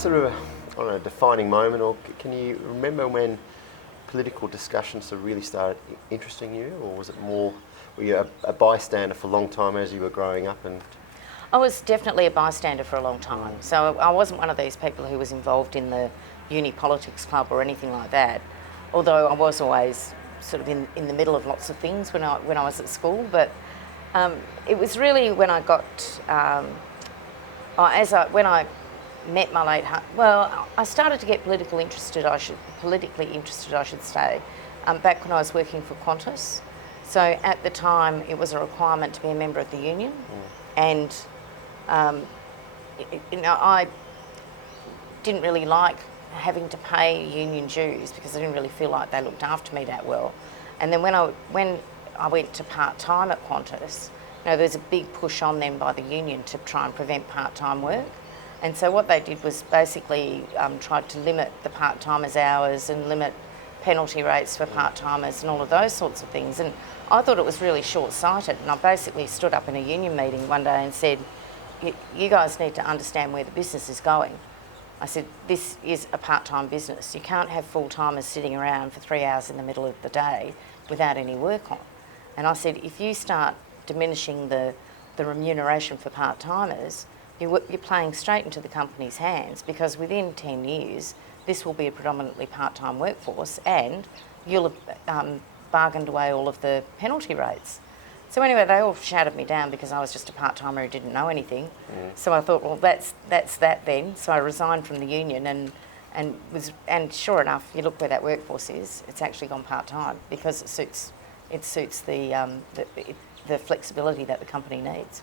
sort of a defining moment, or can you remember when political discussions sort of really started interesting you, or was it more, were you a bystander for a long time as you were growing up? And I was definitely a bystander for a long time. So I wasn't one of these people who was involved in the uni politics club or anything like that, although I was always sort of in the middle of lots of things when I was at school. But it was really when I got, when I met my late husband, well, I started to get politically interested, I should say, back when I was working for Qantas. So at the time, it was a requirement to be a member of the union, and I didn't really like having to pay union dues because I didn't really feel like they looked after me that well. And then when I went to part-time at Qantas, there was a big push on them by the union to try and prevent part-time work. And so what they did was basically tried to limit the part-timers' hours and limit penalty rates for part-timers and all of those sorts of things. And I thought it was really short-sighted, and I basically stood up in a union meeting one day and said, you guys need to understand where the business is going. I said, this is a part-time business. You can't have full-timers sitting around for 3 hours in the middle of the day without any work on. And I said, if you start diminishing the remuneration for part-timers, you're playing straight into the company's hands, because within 10 years, this will be a predominantly part-time workforce, and you'll have bargained away all of the penalty rates. So anyway, they all shouted me down because I was just a part-timer who didn't know anything. So I thought, well, that's that then. So I resigned from the union, and sure enough, you look where that workforce is. It's actually gone part-time because it suits the flexibility that the company needs.